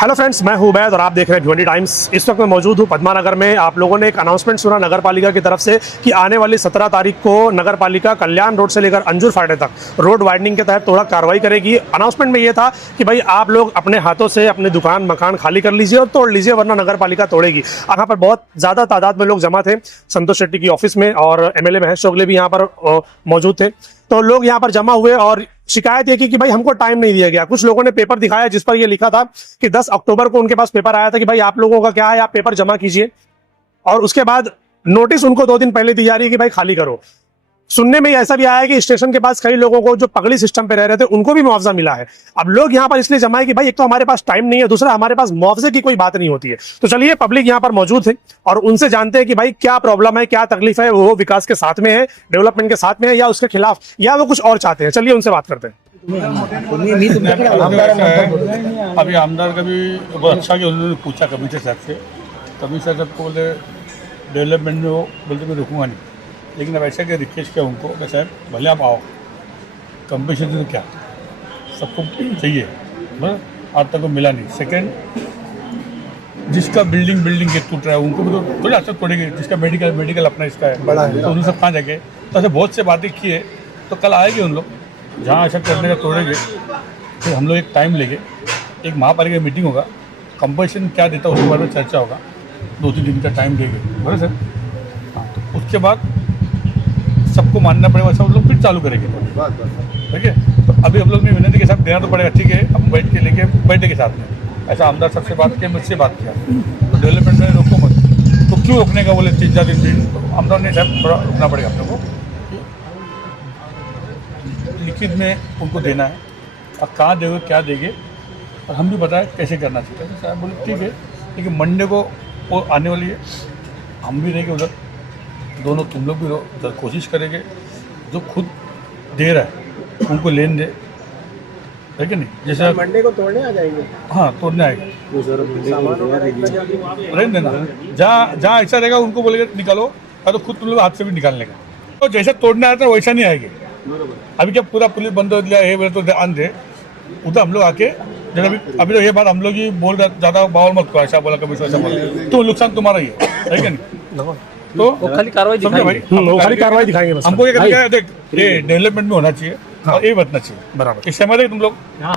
Hello friends, मैं हूं उबैद और आप देख रहे हैं भिवंडी टाइम्स। इस वक्त मैं मौजूद हूं पद्मा नगर में। आप लोगों ने एक अनाउंसमेंट सुना नगर पालिका की तरफ से कि आने वाली 17 तारीख को नगर पालिका कल्याण रोड से लेकर अंजुर फाटे तक रोड वाइडनिंग के तहत थोड़ा कार्रवाई करेगी। अनाउंसमेंट में ये था कि भाई आप लोग अपने हाथों से अपने दुकान मकान खाली कर लीजिए और तोड़ लीजिए, वरना नगर पालिका तोड़ेगी। यहाँ पर बहुत ज़्यादा तादाद में लोग जमा थे संतोष शेट्टी की ऑफिस में, और एमएलए महेश चोगले भी यहाँ पर मौजूद थे। तो लोग यहाँ पर जमा हुए और शिकायत ये की कि भाई हमको टाइम नहीं दिया गया। कुछ लोगों ने पेपर दिखाया जिस पर ये लिखा था कि 10 अक्टूबर को उनके पास पेपर आया था कि भाई आप लोगों का क्या है, आप पेपर जमा कीजिए, और उसके बाद नोटिस उनको 2 दिन पहले दी जा रही है कि भाई खाली करो। सुनने में ऐसा भी आया है कि स्टेशन के पास कई लोगों को जो पगड़ी सिस्टम पे रह रहे थे उनको भी मुआवजा मिला है। अब लोग यहाँ पर इसलिए जमा है कि भाई एक तो हमारे पास टाइम नहीं है, दूसरा हमारे पास मुआवजे की कोई बात नहीं होती है। तो चलिए पब्लिक यहाँ पर मौजूद है और उनसे जानते हैं कि भाई क्या प्रॉब्लम है, क्या तकलीफ है, वो विकास के साथ में है, डेवलपमेंट के साथ में है, या उसके खिलाफ, या वो कुछ और चाहते हैं। चलिए उनसे बात करते हैं। अभी आमदार का भी बहुत अच्छा कि उन्होंने पूछा कमिश्नर साहब से। कमिश्नर साहब को बोले डेवलपमेंट में वो बोलते मैं रुकूंगा नहीं, लेकिन अब ऐसा कि रिक्वेस्ट किया उनको कि साहब भले आप आओ, कंपनसेशन तो क्या सबको चाहिए, बस आज तक को मिला नहीं। सेकेंड, जिसका बिल्डिंग के टूट रहा है उनको भी तो थोड़ा अच्छा तोड़ेंगे, जिसका मेडिकल अपना इसका है बड़ा है, तो उन सब कहाँ जाके। तो ऐसे बहुत से बातें की है। तो कल आएंगे उन लोग, जहाँ ऐसा करने का तोड़ेंगे, फिर हम लोग एक टाइम लेंगे, एक महापालिका की मीटिंग होगा, कंपनसेशन क्या देता है उसके बारे में चर्चा होगा, 2-3 दिन का टाइम देंगे, बराबर सर। हाँ, तो उसके बाद सबको मानना पड़ेगा, सब लोग फिर चालू करेंगे, ठीक है। तो अभी हम लोग ने विनती के साथ देना तो पड़ेगा, ठीक है, हम बैठ के लेके बैठे के साथ में ऐसा आमदार सबसे बात किया, मुझसे बात किया, तो डेवलपमेंट में रोको मत। तो क्यों रोकने का बोले 3-4 दिन, तो आमदार ने साहब थोड़ा रुकना पड़ेगा आप लोग को, लिखित में उनको देना है, और कहाँ देंगे क्या देंगे, और हम भी बताएं कैसे करना चाहिए। तो साहब बोले ठीक है, लेकिन मंडे को वो आने वाली है, हम भी रहेंगे उधर, दोनों तुम लोग भी रहो उधर, कोशिश करेंगे जो खुद दे रहा है उनको लेन दे, है कि नहीं। जैसे मंडे को तोड़ने आ जाएंगे। हाँ, तोड़ने आएंगे, रहने देना। जहाँ ऐसा रहेगा उनको बोलेगा निकालो, या तो खुद तुम लोग हाथ से भी निकाल लेगा। तो जैसा तोड़ने आता है वैसा नहीं आएंगे। अभी क्या पूरा पुलिस बंद हो दिया है तो ध्यान दे, उधर हम लोग आके जैसे अभी तो ये बात हम लोग ही बोल रहे, ज़्यादा बावल मत करो, ऐसा बोला कभी ऐसा बोला, तो नुकसान तुम्हारा ही है कि नहीं। तो खाली कार्रवाई दिखाएंगे बस। हमको क्या देख, ये डेवलपमेंट में होना चाहिए और ये बचना चाहिए, बराबर। इस समय तुम लोग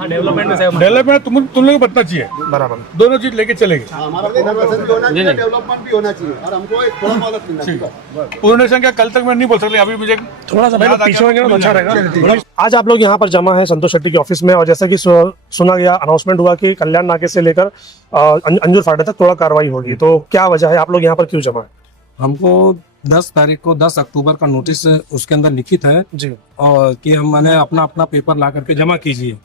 डेवलपमेंट तुम लोग बचना चाहिए, बराबर, दोनों चीज लेके चलेंगे। डेवलपमेंट भी होना चाहिए और हमको एक थोड़ा मदद मिलना चाहिए। पूर्ण संख्या कल तक मैं नहीं बोल सकता, अभी मुझे थोड़ा सा पीछे होंगे तो अच्छा रहेगा। आज आप लोग यहाँ पर जमा है संतोष शेट्टी के ऑफिस में, और जैसा कि सुना गया, अनाउंसमेंट हुआ कि कल्याण नाके से लेकर अंजुर फाटे तक थोड़ा कार्रवाई होगी। तो क्या वजह है, आप लोग यहाँ पर क्यों जमा है? हमको 10 तारीख को 10 अक्टूबर का नोटिस उसके अंदर लिखित है जी, और कि हम मैंने अपना पेपर ला करके जमा कीजिए।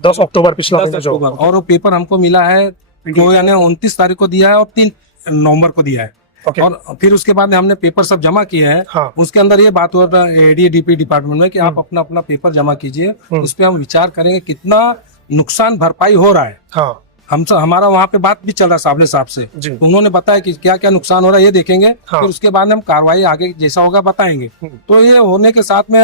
10 अक्टूबर पिछला 10 अक्टूबर, और वो पेपर हमको मिला है जो यानी 29 तारीख को दिया है और 3 नवंबर को दिया है। ओके। और फिर उसके बाद हमने पेपर सब जमा किए हैं। हाँ। उसके अंदर ये बात हुआ था एडीडीपी डिपार्टमेंट में कि आप अपना पेपर जमा कीजिए, उस पर हम विचार करेंगे कितना नुकसान भरपाई हो रहा है। हाँ, हमारा वहाँ पे बात भी चल रहा साहब साहब से, जी। तो उन्होंने बताया कि क्या क्या नुकसान हो रहा है ये देखेंगे। हाँ। फिर उसके बाद हम कार्रवाई आगे जैसा होगा बताएंगे। तो ये होने के साथ में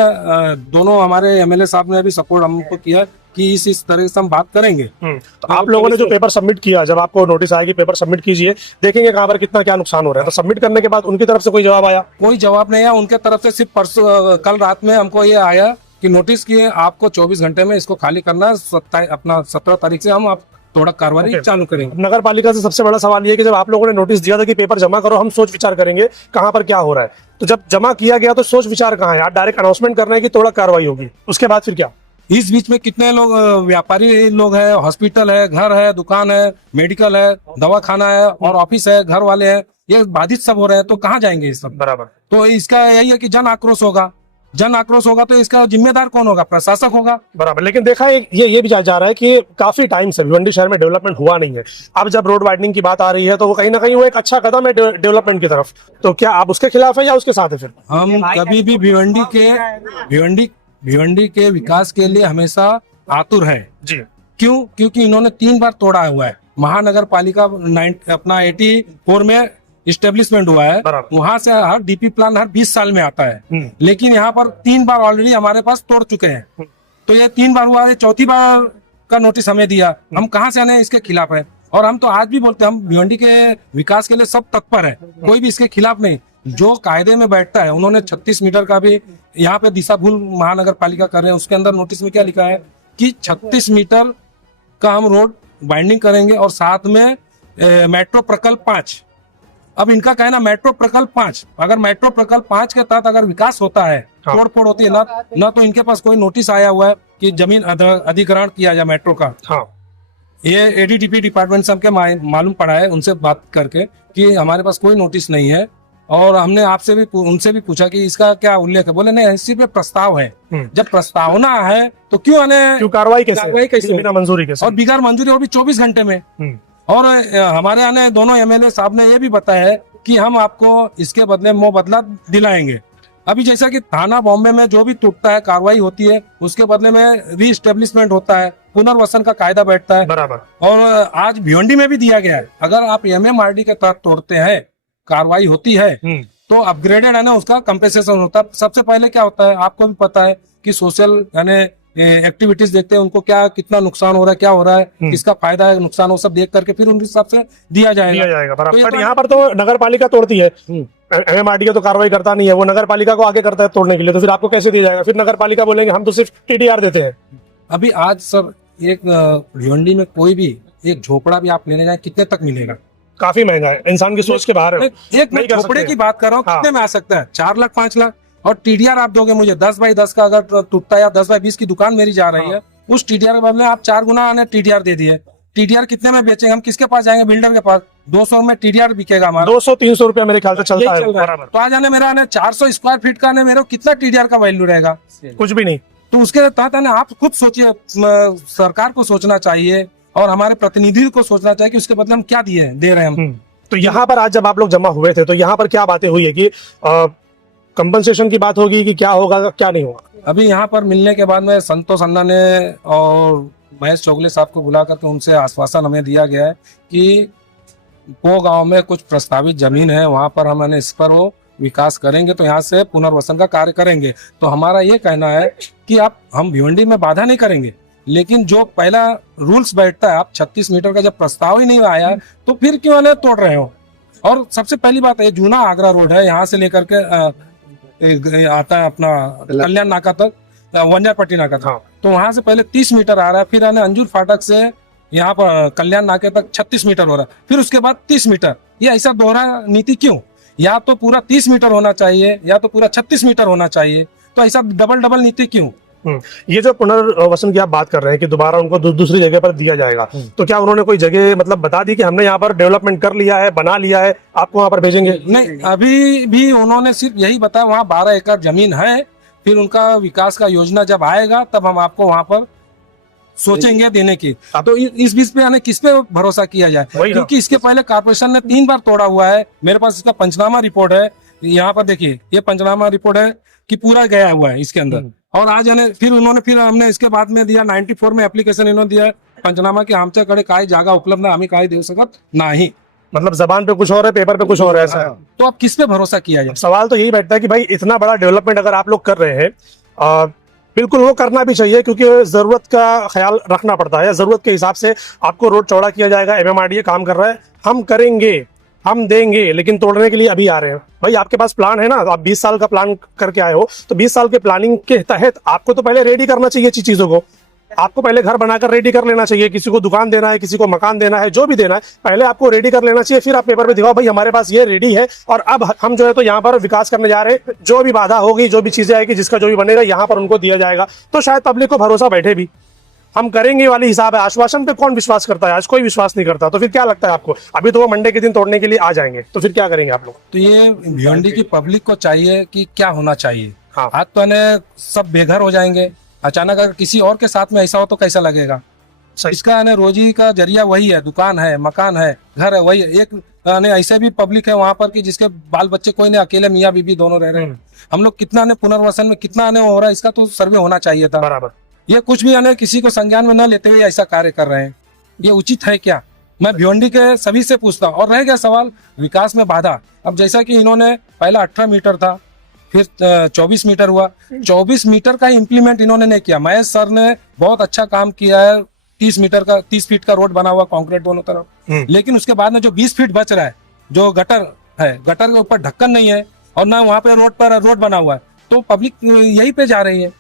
दोनों हमारे एमएलए साहब ने भी सपोर्ट हमको किया कि इस तरह से हम बात करेंगे। तो आप लोगों ने जो पेपर सबमिट किया, जब आपको नोटिस आया कि पेपर सबमिट कीजिए, देखेंगे कहाँ पर कितना क्या नुकसान हो रहा है, तो सबमिट करने के बाद उनकी तरफ से कोई जवाब आया? कोई जवाब नहीं आया उनके तरफ से। सिर्फ परसों कल रात में हमको ये आया कि नोटिस किए आपको 24 घंटे में इसको खाली करना है, 17 तारीख से हम थोड़ा कार्रवाई चालू करेंगे। नगर पालिका से सबसे बड़ा सवाल ये कि जब आप लोगों ने नोटिस दिया था कि पेपर जमा करो, हम सोच विचार करेंगे कहाँ पर क्या हो रहा है, तो जब जमा किया गया तो सोच विचार कहाँ है? आप डायरेक्ट अनाउंसमेंट कर रहे हैं कि थोड़ा कार्रवाई होगी, उसके बाद फिर क्या? इस बीच में कितने लोग व्यापारी लोग हैं, हॉस्पिटल है, घर है, दुकान है, मेडिकल है, दवाखाना है और ऑफिस है, घर वाले हैं, ये बाधित सब हो रहे हैं। तो कहाँ जाएंगे ये सब? बराबर। तो इसका यही है कि जन आक्रोश होगा तो इसका जिम्मेदार कौन होगा? प्रशासक होगा, बराबर। लेकिन देखा ये भी जा रहा है कि काफी टाइम से भिवंडी शहर में डेवलपमेंट हुआ नहीं है। अब जब रोड वाइडनिंग की बात आ रही है तो वो कहीं ना कहीं वो एक अच्छा कदम है डेवलपमेंट की तरफ। तो क्या आप उसके खिलाफ है या उसके साथ है? फिर हम कभी भी भिवंडी के विकास के लिए हमेशा आतुर है जी। क्यों? क्योंकि इन्होंने 3 बार तोड़ा हुआ है। महानगर पालिका अपना 84 में इस्टेब्लिशमेंट हुआ है, वहां से हर डीपी प्लान हर 20 साल में आता है, लेकिन यहाँ पर 3 बार ऑलरेडी हमारे पास तोड़ चुके हैं। तो ये 3 बार हुआ है, 4थी बार का नोटिस हमें दिया, हम कहाँ से आने इसके खिलाफ है। और हम तो आज भी बोलते हैं, हम भिवंडी के विकास के लिए सब तत्पर है, कोई भी इसके खिलाफ नहीं। जो कायदे में बैठता है, उन्होंने 36 मीटर का भी यहाँ पे दिशा भूल महानगर पालिका कर रहे हैं, उसके अंदर नोटिस में क्या लिखा है कि 36 मीटर का हम रोड बाइंडिंग करेंगे और साथ में मेट्रो प्रकल्प 5। अब इनका कहना मेट्रो प्रकल्प 5, अगर मेट्रो प्रकल्प 5 के तहत अगर विकास होता है, तोड़ फोड़ होती है ना तो इनके पास कोई नोटिस आया हुआ है कि जमीन अधिग्रहण किया जाए मेट्रो का। हाँ, ये एडीटीपी डिपार्टमेंट से हमके मालूम पड़ा है उनसे बात करके कि हमारे पास कोई नोटिस नहीं है। और हमने आपसे भी उनसे भी पूछा कि इसका क्या उल्लेख है, बोले नहीं, सिर्फ प्रस्ताव है। जब प्रस्तावना है तो क्यों कार्रवाई कैसे बिना मंजूरी के? और बिगैर मंजूरी और भी 24 घंटे में। और हमारे यहाँ दोनों एमएलए साहब ने ये भी बताया है कि हम आपको इसके बदले मुआवजा दिलाएंगे। अभी जैसा कि थाना बॉम्बे में जो भी टूटता है, कार्रवाई होती है, उसके बदले में रीस्टेब्लिशमेंट होता है, पुनर्वसन का कायदा बैठता है। बराबर। और आज भिवंडी में भी दिया गया है, अगर आप एमएमआरडी के तहत तोड़ते हैं, कार्रवाई होती है तो अपग्रेडेड है ना, उसका कंपेंसेशन होता है। सबसे पहले क्या होता है, आपको भी पता है कि सोशल यानी एक्टिविटीज देखते हैं, उनको क्या कितना नुकसान हो रहा है, क्या हो रहा है, किसका फायदा है, नुकसान, वो सब देख करके फिर उन हिसाब से दिया जाएगा। बराबर। पर यहाँ पर तो नगर पालिका तोड़ती है, एमएमआरडी तो कार्रवाई करता नहीं है, वो नगर पालिका को आगे करता है तोड़ने के लिए, तो फिर आपको कैसे दिया जाएगा? फिर नगर पालिका बोलेंगे हम तो सिर्फ टीडीआर देते हैं। अभी आज सर एक भिवंडी में कोई भी एक झोपड़ा भी आप लेने जाए, कितने तक मिलेगा? काफी महंगा है, इंसान की सोच के बाहर है। एक मैं झोपड़े की बात कर रहा हूँ, कितने में आ सकता है? 4 लाख 5 लाख। और टीडीआर आप दोगे मुझे 10 बाई 10 का, अगर टूटता है या 10 बाई 20 की दुकान मेरी जा रही है, उस टीडीआर के बदले आप 4 गुना टीडीआर दे दिए। टीडीआर कितने में बेचेंगे? हम किसके पास जाएंगे? बिल्डर के पास। 200 में टीडीआर बिकेगा हमारा, 200-300 रुपया मेरे ख्याल से चलता है। तो आ जाने मेरा 400 स्क्वायर फीट का मेरे कितना टीडीआर का वैल्यू रहेगा? कुछ भी नहीं। तो उसके तहत आप खुद सोचिए, सरकार को सोचना चाहिए और हमारे प्रतिनिधि को सोचना चाहिए कि उसके बदले हम क्या दे रहे हैं हम। तो यहाँ पर आज जब आप लोग जमा हुए थे तो यहाँ पर क्या बातें हुई है कि कंपनसेशन की बात होगी कि क्या होगा क्या नहीं होगा? अभी यहाँ पर मिलने के बाद में संतोष अन्ना ने और महेश चौगले साहब को बुला करके उनसे आश्वासन हमें दिया गया है कि वो गांव में कुछ प्रस्तावित जमीन है, वहां पर हमने इस पर वो विकास करेंगे, तो यहाँ से पुनर्वसन का कार्य करेंगे। तो हमारा ये कहना है कि हम भिवंडी में बाधा नहीं करेंगे, लेकिन जो पहला रूल्स बैठता है, आप 36 मीटर का जब प्रस्ताव ही नहीं आया है तो फिर क्यों इन्हें तोड़ रहे हो? और सबसे पहली बात है, जूना आगरा रोड है, यहाँ से लेकर के आता है अपना कल्याण नाका तक, वंजारपट्टी नाका तक, तो वहां से पहले 30 मीटर आ रहा है, फिर अंजूर फाटक से यहाँ पर कल्याण नाके तक 36 मीटर हो रहा है, फिर उसके बाद 30 मीटर। ये ऐसा दोहरा नीति क्यों? या तो पूरा 30 मीटर होना चाहिए या तो पूरा 36 मीटर होना चाहिए, तो ऐसा डबल नीति क्यों? ये जो पुनर्वसन की आप बात कर रहे हैं कि दोबारा उनको दूसरी जगह पर दिया जाएगा, तो क्या उन्होंने कोई जगह मतलब बता दी कि हमने यहाँ पर डेवलपमेंट कर लिया है, बना लिया है, आपको वहाँ पर भेजेंगे? नहीं, अभी भी उन्होंने सिर्फ यही बताया वहाँ 12 एकड़ जमीन है, फिर उनका विकास का योजना जब आएगा तब हम आपको वहाँ पर सोचेंगे देने की। तो इस बीच पे किस पे भरोसा किया जाए, क्योंकि इसके पहले कारपोरेशन ने 3 बार तोड़ा हुआ है। मेरे पास इसका पंचनामा रिपोर्ट है, यहाँ पर देखिए, ये पंचनामा रिपोर्ट है कि पूरा गया हुआ है इसके अंदर। और आज फिर हमने इसके बाद में दिया 94 में एप्लीकेशन इन्होंने दिया पंचनामा की आमच्याकडे काही जागा उपलब्ध आम्ही काही देऊ शकत नाही। मतलब जबान पे कुछ और है, पेपर पे कुछ और है, ऐसा है। तो अब किस पे भरोसा किया जाए? सवाल तो यही बैठता है कि भाई इतना बड़ा डेवलपमेंट अगर आप लोग कर रहे हैं, बिल्कुल वो करना भी चाहिए, क्योंकि जरूरत का ख्याल रखना पड़ता है। जरूरत के हिसाब से आपको रोड चौड़ा किया जाएगा, एमएमआरडीए काम कर रहा है, हम करेंगे, हम देंगे, लेकिन तोड़ने के लिए अभी आ रहे हैं। भाई आपके पास प्लान है ना, तो आप 20 साल का प्लान करके आए हो, तो 20 साल के प्लानिंग के तहत आपको तो पहले रेडी करना चाहिए चीजों को। आपको पहले घर बनाकर रेडी कर लेना चाहिए, किसी को दुकान देना है, किसी को मकान देना है, जो भी देना है पहले आपको रेडी कर लेना चाहिए। फिर आप पेपर पे दिखाओ भाई हमारे पास ये रेडी है और अब हम जो है तो यहाँ पर विकास करने जा रहे हैं, जो भी बाधा होगी, जो भी चीजें आएगी, जिसका जो भी बनेगा यहाँ पर उनको दिया जाएगा, तो शायद पब्लिक को भरोसा बैठे भी। हम करेंगे वाली हिसाब है, आश्वासन पे कौन विश्वास करता है? आज कोई विश्वास नहीं करता। तो फिर क्या लगता है आपको, अभी तो वो मंडे के दिन तोड़ने के लिए आ जाएंगे, तो फिर क्या करेंगे आप लोग? तो ये भिवंडी की पब्लिक को चाहिए कि क्या होना चाहिए। हाँ। आज तो सब बेघर हो जाएंगे, अचानक अगर किसी और के साथ में ऐसा हो तो कैसा लगेगा? इसका रोजी का जरिया वही है, दुकान है, मकान है, घर है, वही है। एक ऐसे भी पब्लिक है वहां पर कि जिसके बाल बच्चे कोई नहीं, अकेले मियाँ बीबी दोनों रह रहे हैं। हम लोग कितना पुनर्वसन में कितना हो रहा है, इसका तो सर्वे होना चाहिए था। बराबर। ये कुछ भी किसी को संज्ञान में न लेते हुए ऐसा कार्य कर रहे हैं, ये उचित है क्या? मैं भिवंडी के सभी से पूछता हूँ। और रह गया सवाल विकास में बाधा, अब जैसा कि इन्होंने पहला 18 मीटर था, फिर 24 मीटर हुआ, 24 मीटर का इम्प्लीमेंट इन्होंने नहीं किया। महेश सर ने बहुत अच्छा काम किया है, 30 फीट का रोड बना हुआ कंक्रीट दोनों तरफ, लेकिन उसके बाद में जो 20 फीट बच रहा है, जो गटर है, गटर के ऊपर ढक्कन नहीं है और ना वहाँ पे रोड बना हुआ है, तो पब्लिक यही पे जा रही है।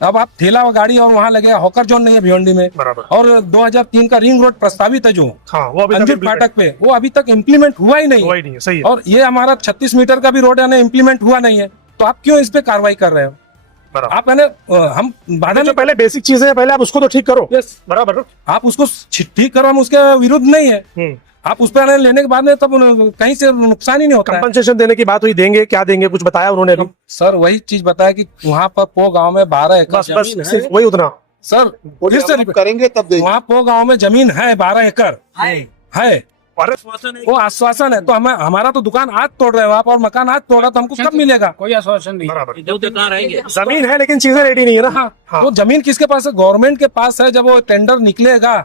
अब आप ठेला और गाड़ी और वहाँ लगे, हॉकर जोन नहीं है भिवंडी में, और 2003 का रिंग रोड प्रस्तावित है जो वो अभी अंजुर फाटक पे, वो अभी तक इम्प्लीमेंट हुआ ही नहीं है। सही है। और ये हमारा 36 मीटर का भी रोड है ना, इम्प्लीमेंट हुआ नहीं है, तो आप क्यों इस पे कार्रवाई कर रहे हो? आप हम बाधा जो पहले बेसिक चीजें हैं पहले आप उसको तो ठीक करो। यस, बराबर, आप उसको ठीक करो, हम उसके विरुद्ध नहीं है। आप उस पर लेने के बाद में तब कहीं से नुकसान ही नहीं होता है। कंपनसेशन देने की बात हुई, देंगे क्या देंगे, कुछ बताया उन्होंने अभी? सर वही चीज बताया कि वहाँ पर पो गांव में 12 एकड़ जमीन है। सिर्फ वही उतना सर फिर से करेंगे तब देंगे। वहाँ पो गांव में जमीन है 12 एकड़ है, वो आश्वासन है। तो हमारा तो दुकान आज तोड़ रहे हो आप और मकान आज तोड़ा, तो हमको कब मिलेगा? कोई आश्वासन नहीं। जमीन है लेकिन चीजें रेडी नहीं है ना। हाँ, तो जमीन किसके पास है? गवर्नमेंट के पास है। जब वो टेंडर निकलेगा,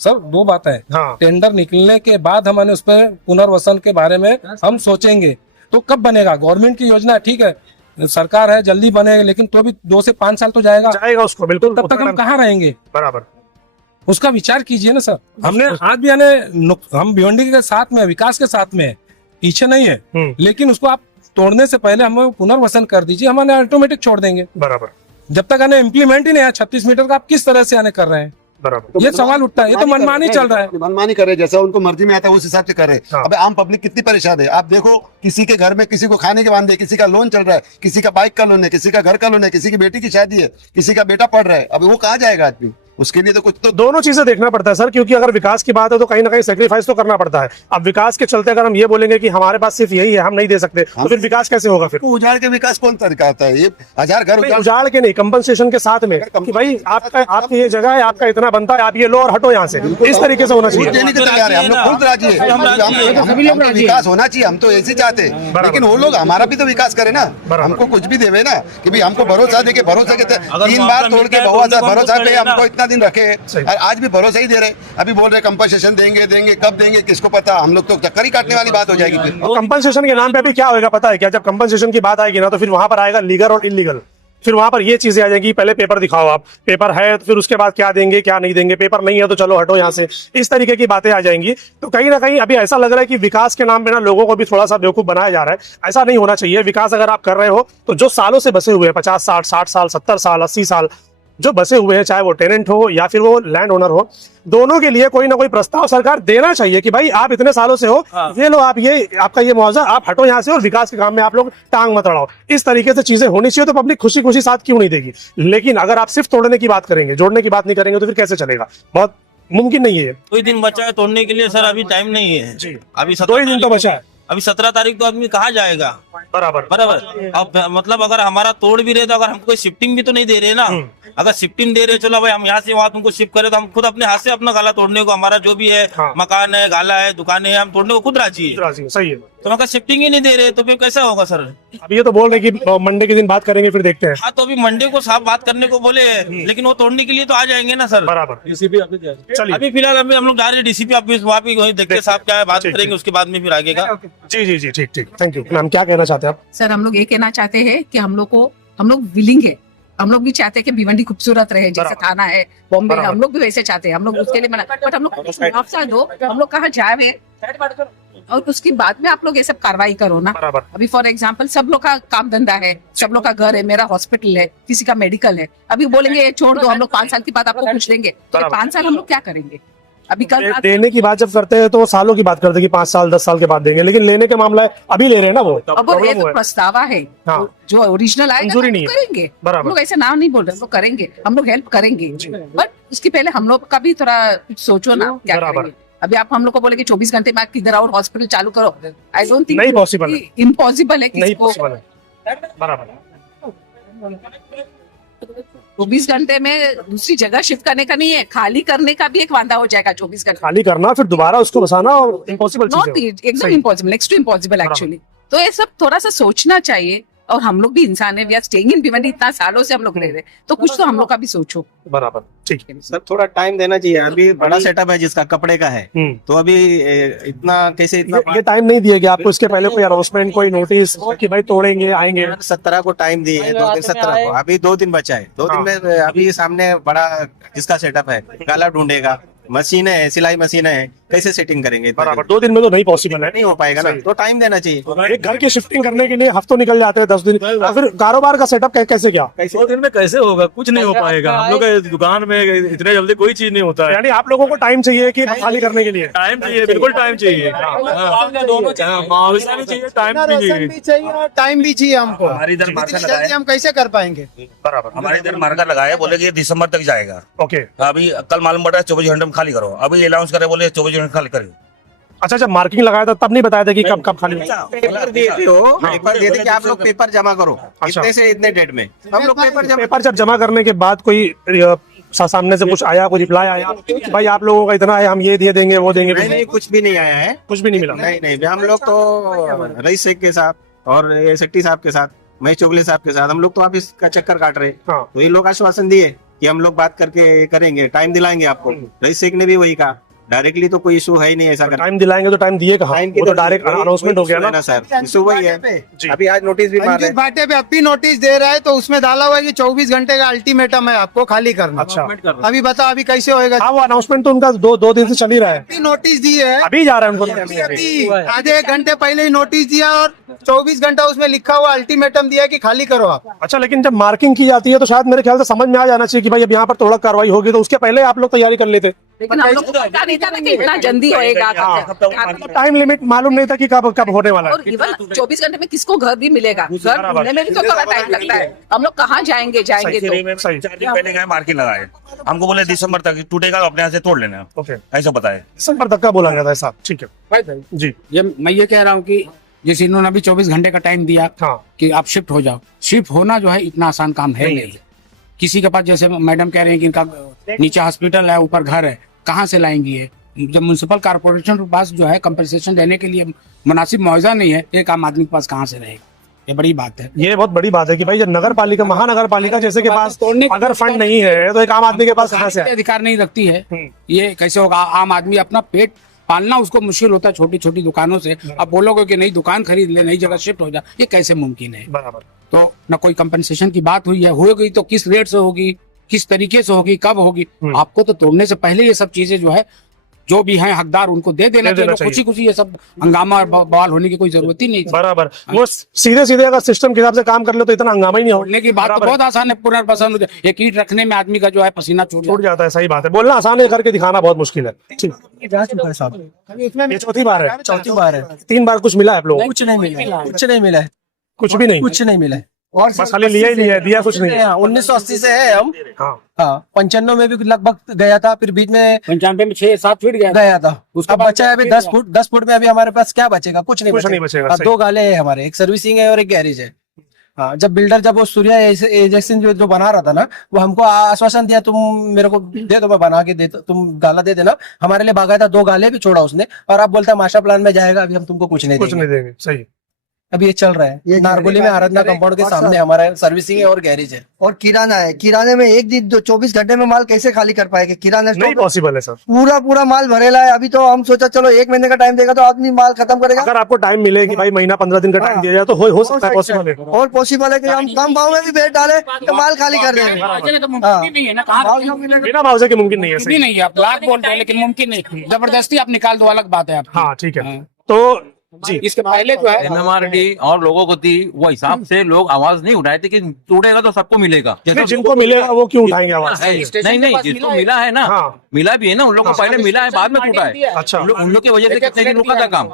सर दो बात है, टेंडर निकलने के बाद हमने उस पर पुनर्वसन के बारे में हम सोचेंगे। तो कब बनेगा? गवर्नमेंट की योजना ठीक है, सरकार है, जल्दी बनेगा, लेकिन तो भी 2 से 5 साल तो जाएगा उसको, बिल्कुल। तब तक हम कहाँ रहेंगे? बराबर, उसका विचार कीजिए ना सर। हमने आज भी हम भिवंडी के साथ में, विकास के साथ में, पीछे नहीं है, लेकिन उसको आप तोड़ने से पहले हमें पुनर्वसन कर दीजिए, हम ऑटोमेटिक छोड़ देंगे। बराबर, जब तक इम्प्लीमेंट ही नहीं है 36 मीटर का, आप किस तरह से कर रहे हैं? बराबर, ये सवाल उठता है। ये तो मनमानी चल रहा है, मनमानी कर रहे, जैसा उनको मर्जी में आता है उस हिसाब से कर रहे। अब आम पब्लिक कितनी परेशान है। आप देखो, किसी के घर में किसी को खाने के बांधे, किसी का लोन चल रहा है, किसी का बाइक का लोन है, किसी का घर का लोन है, किसी की बेटी की शादी है, किसी का बेटा पढ़ रहा है। अब वो कहाँ जाएगा आदमी? उसके लिए तो कुछ तो दोनों चीजें देखना पड़ता है सर, क्योंकि अगर विकास की बात है तो कहीं ना कहीं सेक्रीफाइस तो करना पड़ता है। अब विकास के चलते अगर हम ये बोलेंगे कि हमारे पास सिर्फ यही है, हम नहीं दे सकते, तो फिर विकास कैसे होगा? फिर उजाड़ के विकास कौन तरीका आता है? ये 1000 घर उजाड़ के नहीं, कंपनसेशन के साथ में कि भाई आपकी ये जगह है, आपका इतना बनता है, आप ये लो और हटो यहाँ से, इस तरीके से होना चाहिए। देने के तैयार है, हम लोग खुद राजी है, हम विकास होना चाहिए, हम तो ऐसे चाहते हैं, लेकिन वो लोग हमारा भी तो विकास करे ना, हमको कुछ भी देवे ना, कि भाई हमको भरोसा दे के, भरोसा के 3 बार तोड़ के भरोसा पे हमको इतना दिन रखे, आज भी भरोसा ही दे रहे। अभी बोल रहे कंपनसेशन देंगे, कब देंगे किसको पता? हम लोग तो चक्कर ही काटने वाली बात हो जाएगी। फिर कंपनसेशन के नाम पे अभी क्या होगा पता है क्या? जब कंपनसेशन की बात आएगी ना, तो फिर वहां पर आएगा लीगल और इलीगल। फिर वहां पर ये चीजें आ जाएंगी, पहले पेपर दिखाओ, आप पेपर है तो फिर उसके बाद क्या देंगे क्या नहीं देंगे, पेपर नहीं है तो चलो हटो यहाँ से, इस तरीके की बातें आ जाएंगी। तो कहीं ना कहीं अभी ऐसा लग रहा है कि विकास के नाम पे ना लोगों को भी थोड़ा सा बेवकूफ बनाया जा रहा है। ऐसा नहीं होना चाहिए। विकास अगर आप कर रहे हो तो जो सालों से बसे हुए हैं, 50 साल 60 साल 70 साल 80 साल जो बसे हुए हैं, चाहे वो टेनेंट हो या फिर वो लैंड ओनर हो, दोनों के लिए कोई ना कोई प्रस्ताव सरकार देना चाहिए कि भाई आप इतने सालों से हो, ये लो, आप ये आपका ये मुआवजा, आप हटो यहाँ से और विकास के काम में आप लोग टांग मत अड़ाओ। इस तरीके से चीजें होनी चाहिए, तो पब्लिक खुशी खुशी साथ क्यों नहीं देगी? लेकिन अगर आप सिर्फ तोड़ने की बात करेंगे, जोड़ने की बात नहीं करेंगे, तो फिर कैसे चलेगा? बहुत मुमकिन नहीं है। कोई दिन बचा है तोड़ने के लिए सर, अभी टाइम नहीं है जी, अभी 2 ही दिन तो बचा है। अभी 17 तारीख तो आदमी कहाँ जाएगा? बराबर। अब मतलब अगर हमारा तोड़ भी रहे तो अगर हमको कोई शिफ्टिंग भी तो नहीं दे रहे ना। अगर शिफ्टिंग दे रहे, चलो भाई हम यहाँ से वहाँ तुमको शिफ्ट करें, तो हम खुद अपने हाथ से अपना गाला तोड़ने को, हमारा जो भी है मकान है, गाला है, दुकानें हैं, हम तोड़ने को खुद राजी है। सही है। तो अगर शिफ्टिंग ही नहीं दे रहे तो फिर कैसा होगा सर? अब ये तो बोल रहे कि मंडे के दिन बात करेंगे, फिर देखते हैं। हाँ, तो अभी मंडे को साफ बात करने को बोले हैं, लेकिन वो तोड़ने के लिए तो आ जाएंगे ना सर। बराबर। चलिए, अभी फिलहाल हम लोग डायरेक्ट डीसीपी ऑफिस वहाँ पे वहीं देखते साहब क्या है, बात करेंगे, उसके बाद में फिर आगे का। जी जी जी, ठीक ठीक, थैंक यू मैम। क्या कहना चाहते हैं आप? सर हम लोग ये कहना चाहते हैं कि हम लोग विलिंग है, हम लोग भी चाहते हैं कि भिवंडी खूबसूरत रहे, जैसे थाना है बॉम्बे, हम लोग भी वैसे चाहते हैं। हम लोग उसके लिए मना, बट हम लोग मुआवजा दो, हम लोग कहाँ जाए और उसके बाद में आप लोग ये सब कार्रवाई करो ना। अभी फॉर एग्जांपल सब लोग का काम धंधा है, सब लोग का घर है, मेरा हॉस्पिटल है, किसी का मेडिकल है। अभी बोलेंगे ये छोड़ दो, हम लोग 5 साल के बाद आपको कुछ देंगे, तो 5 साल हम लोग क्या करेंगे? अभी कल देने की बात जब करते हैं तो सालों की बात करते हैं कि 5 साल 10 साल के बाद देंगे, लेकिन लेने का मामला है अभी ले रहे हैं ना वो। अब ये तो प्रस्तावा है, जो ओरिजिनल आएगा मंजूरी नहीं करेंगे। बराबर। हम लोग ऐसे नाम नहीं बोल रहे, हम लोग करेंगे, हम लोग हेल्प करेंगे, बट उसके पहले हम लोग का भी थोड़ा कुछ सोचो ना क्या करेंगे। अभी आप हम लोग को बोले कि 24 घंटे में किधर आओ हॉस्पिटल चालू करो, आई डोंट थिंक, नहीं पॉसिबल है, इम्पॉसिबल है, नहीं पॉसिबल है। बराबर। 24 घंटे में दूसरी जगह शिफ्ट करने का नहीं है, खाली करने का भी एक वादा हो जाएगा 24 घंटे खाली करना, फिर दोबारा उसको बसाना, और इम्पॉसिबल नॉट एकदम impossible, next to impossible actually. तो ये सब थोड़ा सा सोचना चाहिए और हम लोग भी इंसान है, we are staying in Bhiwandi, इतना सालों से हम लोग रह रहे, तो कुछ तो हम लोग का भी सोचो। बराबर, ठीक है। सर थोड़ा टाइम देना चाहिए, अभी बड़ा सेटअप है जिसका कपड़े का है, तो अभी इतना कैसे इतना ये टाइम नहीं दिया गया आपको, इसके पहले कोई अनाउंसमेंट, कोई नोटिस कि भाई तोड़ेंगे आएंगे? 17 को टाइम दिए है, 2 दिन 17 को, अभी 2 दिन बचा है, 2 दिन में अभी सामने बड़ा जिसका सेटअप है गाला ढूंढेगा, मशीनें है, सिलाई मशीनें है, कैसे सेटिंग करेंगे इतना बराबर, 2 दिन में तो नहीं पॉसिबल है, नहीं हो पाएगा ना, तो टाइम देना चाहिए। एक घर की शिफ्टिंग करने के लिए हफ्तों निकल जाते हैं, 10 दिन, और फिर कारोबार का सेटअप कैसे क्या? 2 दिन में कैसे होगा? कुछ नहीं हो पाएगा। हम लोग का दुकान में इतने जल्दी कोई चीज नहीं होता है। यानी आप लोगों को टाइम चाहिए कि खाली करने के लिए? टाइम चाहिए, बिल्कुल टाइम चाहिए, मुआवजा भी चाहिए, टाइम भी चाहिए, और टाइम भी चाहिए हमको। हमारी इधर मार्कर जल्दी लगाए, हम कैसे कर पाएंगे? बराबर, हमारे इधर मार्कर लगाए, बोले कि ये दिसंबर तक जाएगा। ओके। अभी कल मालूम पड़ा 24 घंटे में खाली करो, अभी अनाउंस करे बोले 24 घंटे खाली करो। अच्छा, जब मार्किंग लगाया था तब नहीं बताया था कि कब कब खाली होगा? पेपर दिए थे वो, पेपर दिए थे कि आप लोग पेपर जमा करो इतने से इतने डेट में, हम लोग पेपर जब जमा करने के बाद कोई सामने से कुछ आया, कोई रिप्लाई आया कि भाई आप लोगों का इतना है, हम ये दे देंगे, वो देंगे? नहीं, कुछ भी नहीं आया है, कुछ भी नहीं मिला? नहीं, हम लोग तो रईस शेख के साथ और सेट्टी साहब के साथ, महेश चोगले साहब के साथ हम लोग तो आप इसका चक्कर काट रहे। हाँ। तो ये लोग आश्वासन दिए कि हम लोग बात करके करेंगे, टाइम दिलाएंगे आपको। रईस शेख ने भी वही कहा, डायरेक्टली तो कोई इशू है ही नहीं ऐसा करना। टाइम दिलाएंगे तो टाइम दिए कहाँ? वो तो डायरेक्ट अनाउंसमेंट हो गया ना सर, इशू वही है। अभी आज नोटिस भी मार रहे अंजुर भाटे पे अब भी नोटिस दे रहा है, तो उसमें डाला हुआ है कि 24 घंटे का अल्टीमेटम है आपको खाली करना। अच्छा, अभी बताओ अभी कैसे होएगा? हाँ, वो अनाउंसमेंट तो उनका दो दिन से चल ही रहा है, नोटिस दी है, अभी जा रहा है उनको। अभी आधे 1 घंटे पहले ही नोटिस दिया और 24 घंटा उसमें लिखा हुआ अल्टीमेटम दिया है कि खाली करो आप। अच्छा, लेकिन जब मार्किंग की जाती है तो शायद मेरे ख्याल से समझ में आ जाना चाहिए कि भाई अब यहाँ पर थोड़ा कार्रवाई होगी, तो उसके पहले आप लोग तैयारी कर लेते। लेकिन हम लोग को पता नहीं था ना कि इतना जल्दी होएगा। टाइम लिमिट मालूम नहीं था कि कब होने वाला और है। इवन 24 घंटे में किसको घर भी मिलेगा? घर ढूंढने में भी तो थोड़ा टाइम लगता है, हम लोग कहाँ जाएंगे? जाएंगे तो 4 दिन पहले गए, मार्किंग लगाए, हमको बोले दिसंबर तक टूटेगा तो अपने यहाँ से तोड़ लेना। ओके, ऐसा बताए, दिसंबर तक का बोला गया था साहब। ठीक है जी। ये मैं ये कह रहा हूँ कि जैसे इन्होंने अभी 24 घंटे का टाइम दिया कि आप शिफ्ट हो जाओ, शिफ्ट होना जो है इतना आसान काम है नहीं। किसी के पास, जैसे मैडम कह रहे हैं कि इनका नीचे हॉस्पिटल है, ऊपर घर है, कहाँ से लाएंगी ये? जब म्युनिसिपल कॉर्पोरेशन के पास जो है कंपनसेशन देने के लिए मुनासिब मुआवजा नहीं है, एक आम आदमी के पास कहाँ से रहेगा? ये बड़ी बात है, ये बहुत बड़ी बात है कि भाई जब नगर पालिका, महानगर पालिका जैसे के पास अगर फंड नहीं है तो एक आम आदमी के पास कहाँ से अधिकार नहीं रखती है। ये कैसे होगा? आम आदमी अपना पेट पालना उसको मुश्किल होता है छोटी छोटी दुकानों से। अब बोलोगे कि नई दुकान खरीद ले, नई जगह शिफ्ट हो जा, ये कैसे मुमकिन है? बराबर। तो न कोई कंपनसेशन की बात हुई है, होगी तो किस रेट से होगी, किस तरीके से होगी, कब होगी? आपको तो तोड़ने से पहले ये सब चीजें जो है, जो भी हैं हकदार, उनको दे देना चाहिए। खुशी ये सब हंगामा और बवाल होने की कोई जरूरत ही नहीं। बराबर, वो सीधे अगर सिस्टम के हिसाब से काम कर लो तो इतना हंगामा ही नहीं होगा। होने की बात तो बहुत आसान है, पुनर्वसन हो जाए। एक ईंट रखने में आदमी का जो है पसीना छूट जाता है। सही बात है, बोलना आसान है, करके दिखाना बहुत मुश्किल है। ठीक, जा चुका है साहब, ये चौथी बार है? चौथी बार है। 3 बार कुछ मिला है आप लोगों को? कुछ नहीं मिला, कुछ नहीं मिला है, कुछ भी नहीं, कुछ नहीं मिला है। और बस खाली लिया ही लिया है, दिया कुछ नहीं है। 1980 से है हम। हाँ, 95 में भी लगभग गया था, फिर बीच में 95 में 6-7 फीट गया था। उसका बचा है अभी 10 फुट। 10 फुट में अभी हमारे पास क्या बचेगा? कुछ नहीं बचेगा। 2 गाले हैं हमारे, एक सर्विसिंग है और एक गैरेज है। हाँ, जब बिल्डर, जब वो सूर्या एजेंसी जो बना रहा था ना, वो हमको आश्वासन दिया, तुम मेरे को दे दो, मैं बना के देता, तुम गाला दे देना। हमारे लिए बाकायदा 2 गाले भी छोड़ा उसने, और अब बोलता है मास्टर प्लान में जाएगा, अभी हम तुमको कुछ नहीं देंगे। सही। अभी ये चल रहा है नारगोली में, आराधना कंपाउंड के सामने हमारा सर्विसिंग है और गैरेज है और किराना है। किराने में एक दिन 24 घंटे में माल कैसे खाली कर पाएंगे? किराना नहीं पॉसिबल है सर, पूरा माल भरेला है। अभी तो हम सोचा चलो 1 महीने का टाइम देगा तो आदमी माल खत्म करेगा। अगर आपको टाइम मिले कि भाई महीना 15 दिन का टाइम दिया जाए तो हो सकता है, पॉसिबल है। और पॉसिबल है कि हम कम भाव में भी बेच डाले तो माल खाली कर देंगे। बिना मुआवजे के मुमकिन नहीं है। नहीं है, आप लाख बोल रहे हैं लेकिन मुमकिन नहीं, जबरदस्ती आप निकाल दो, अलग बात है आप। हाँ ठीक है, तो जी इसके पहले जो है MMRD और लोगों को दी, वो हिसाब से लोग आवाज नहीं उठाए थे कि टूटेगा तो सबको मिलेगा। जिनको मिलेगा वो क्यों उठाएंगे आवाज? नहीं, जिसको मिला है ना, मिला भी है ना, उन लोगों को पहले मिला है, बाद में टूटा है। अच्छा, उन लोग की वजह से कितने दिन रुका था काम,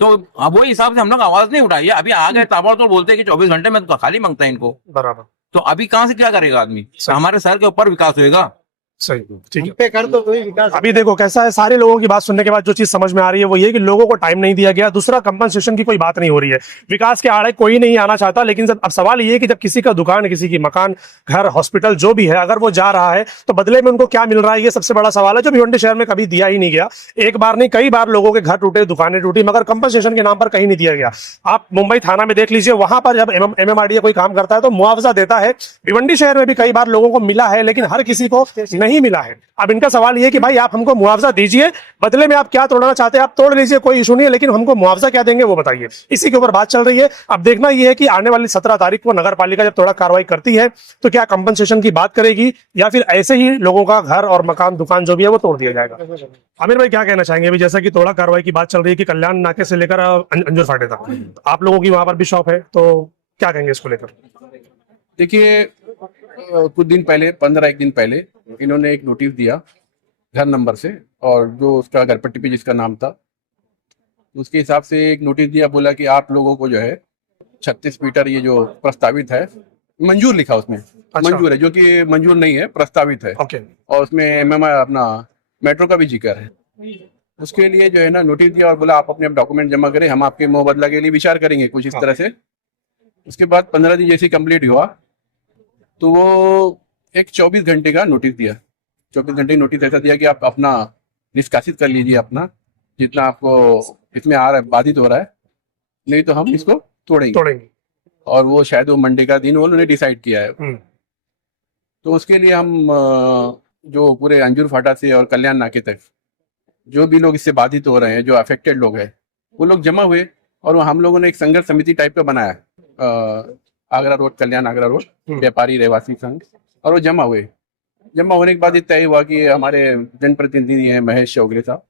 तो अब वही हिसाब से हम लोग आवाज नहीं उठाई है। अभी आ गए ताबड़तोड़ बोलते हैं कि 24 घंटे में तो खाली मांगता है इनको। बराबर, तो अभी कहाँ से क्या करेगा आदमी? हमारे शहर के ऊपर विकास होएगा, सही, ठीक है। पे कर दो कोई विकास। अभी देखो कैसा है, सारे लोगों की बात सुनने के बाद जो चीज समझ में आ रही है वो ये कि लोगों को टाइम नहीं दिया गया। दूसरा, कंपनसेशन की कोई बात नहीं हो रही है, विकास के आड़े कोई नहीं आना चाहता। लेकिन अब सवाल ये है कि जब किसी का दुकान, किसी की मकान, घर, हॉस्पिटल जो भी है, अगर वो जा रहा है तो बदले में उनको क्या मिल रहा है, ये सबसे बड़ा सवाल है, जो भिवंडी शहर में कभी दिया ही नहीं गया। एक बार नहीं, कई बार लोगों के घर टूटे, दुकानें टूटी, मगर कंपनसेशन के नाम पर कहीं नहीं दिया गया। आप मुंबई थाना में देख लीजिए, वहां पर जब MMRDA कोई काम करता है तो मुआवजा देता है। भिवंडी शहर में भी कई बार लोगों को मिला है, लेकिन हर किसी को नहीं मिला है। अब इनका सवाल ये कि भाई आप हमको मुआवजा दीजिए, बदले में आप क्या तोड़ना चाहते हैं आप तोड़ लीजिए, कोई इशू नहीं है, लेकिन हमको मुआवजा क्या देंगे वो बताइए। इसी के ऊपर बात चल रही है। अब देखना ये है कि आने वाली 17 तारीख को नगर पालिका जब थोड़ा कार्रवाई करती है तो क्या कंपनसेशन की बात करेगी, या फिर ऐसे ही लोगों का घर और मकान, दुकान जो भी है वो तोड़ दिया जाएगा। आमिर भाई क्या कहना चाहेंगे? अभी जैसा कि थोड़ा कार्रवाई की बात चल रही है कि कल्याण नाके से लेकर अंजुर फाटे तक, आप लोगों की वहां पर भी शॉप है, तो क्या कहेंगे इसको लेकर? देखिए, कुछ दिन पहले, 15 दिन पहले इन्होंने एक नोटिस दिया घर नंबर से, और जो उसका घर पट्टी पे जिसका नाम था उसके हिसाब से एक नोटिस दिया, बोला कि आप लोगों को जो है 36 मीटर ये जो प्रस्तावित है, मंजूर लिखा उसमें। अच्छा। मंजूर है, जो कि मंजूर नहीं है, प्रस्तावित है। ओके। और उसमें अपना मेट्रो का भी जिक्र है। उसके लिए जो है ना नोटिस दिया और बोला आप अपने डॉक्यूमेंट जमा करें, हम आपके मुआवजा के लिए विचार करेंगे, कुछ इस तरह से। उसके बाद 15 दिन जैसे कंप्लीट हुआ तो वो एक 24 घंटे का नोटिस दिया। 24 घंटे नोटिस ऐसा दिया कि आप अपना निष्कासित कर लीजिए, अपना जितना आपको इसमें आ रहा है, बाधित हो रहा है, नहीं तो हम इसको तोड़ेंगे। और वो शायद वो मंडे का दिन उन्होंने डिसाइड किया है। तो उसके लिए हम जो पूरे अंजुर फाटा से और कल्याण नाके तक जो भी लोग इससे बाधित हो रहे हैं, जो अफेक्टेड लोग हैं, वो लोग जमा हुए और हम लोगों ने एक संघर्ष समिति टाइप का बनाया, आगरा रोड, कल्याण आगरा रोड व्यापारी रहवासी संघ, और वो जमा हुए। जमा होने के बाद ये तय हुआ कि हमारे जनप्रतिनिधि हैं महेश चौगले साहब,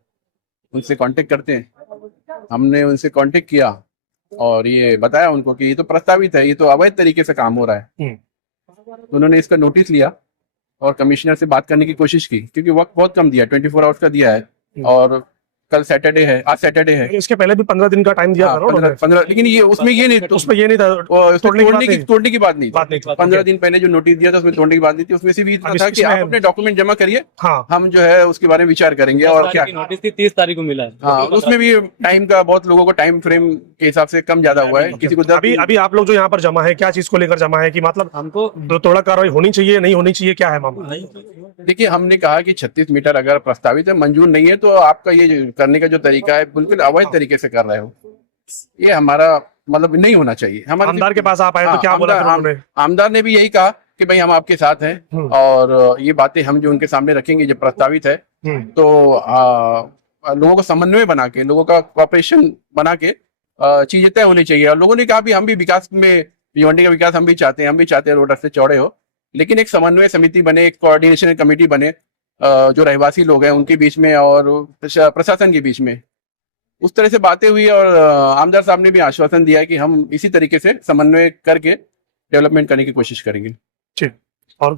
उनसे कांटेक्ट करते हैं। हमने उनसे कांटेक्ट किया और ये बताया उनको कि ये तो प्रस्तावित है, ये तो अवैध तरीके से काम हो रहा है। तो उन्होंने इसका नोटिस लिया और कमिश्नर से बात करने की कोशिश की, क्योंकि वक्त बहुत कम दिया, 24 आवर्स का दिया है, और कल सैटरडे है, आज सैटरडे है। इसके पहले भी 15 दिन का टाइम दिया था, 15, लेकिन ये उसमें ये नहीं, उसमें ये नहीं था, तोड़ने की बात नहीं थी। 15 दिन पहले जो नोटिस दिया था उसमें तोड़ने की बात नहीं थी। उसमें से भी इतना था कि आप अपने डॉक्यूमेंट जमा करिए, हम जो है उसके बारे में विचार करेंगे। और क्या नोटिस थी 30 तारीख को मिला है। हाँ, उसमें भी टाइम का, बहुत लोगों को टाइम फ्रेम के हिसाब से कम ज्यादा हुआ है। किसी को अभी आप लोग जो यहाँ पर जमा है, क्या चीज को लेकर जमा है, कि मतलब हमको थोड़ा कार्रवाई होनी चाहिए, नहीं होनी चाहिए, क्या है मामला? देखिए, हमने कहा कि 36 मीटर अगर प्रस्तावित है, मंजूर नहीं है, तो आपका ये करने का जो तरीका है बिल्कुल अवैध तरीके से कर रहे हो। ये हमारा मतलब नहीं होना चाहिए। हमारे आमदार के पास आप आए तो क्या बोला उन्होंने? आमदार ने भी यही कहा कि भाई हम आपके साथ हैं, और ये बातें हम जो उनके सामने रखेंगे जो प्रस्तावित है, तो लोगों को समन्वय बना के, लोगों का कॉपरेशन बना के चीजें तय होनी चाहिए। और लोगों ने कहा भी हम भी विकास में, भिवंडी का विकास हम भी चाहते हैं, रोड रास्ते चौड़े हो, लेकिन एक समन्वय समिति बने, एक कोऑर्डिनेशन कमेटी बने, जो रहवासी लोग हैं उनके बीच में और प्रशासन के बीच में। उस तरह से बातें हुई और आमदार साहब ने भी आश्वासन दिया कि हम इसी तरीके से समन्वय करके डेवलपमेंट करने की कोशिश करेंगे। ठीक। और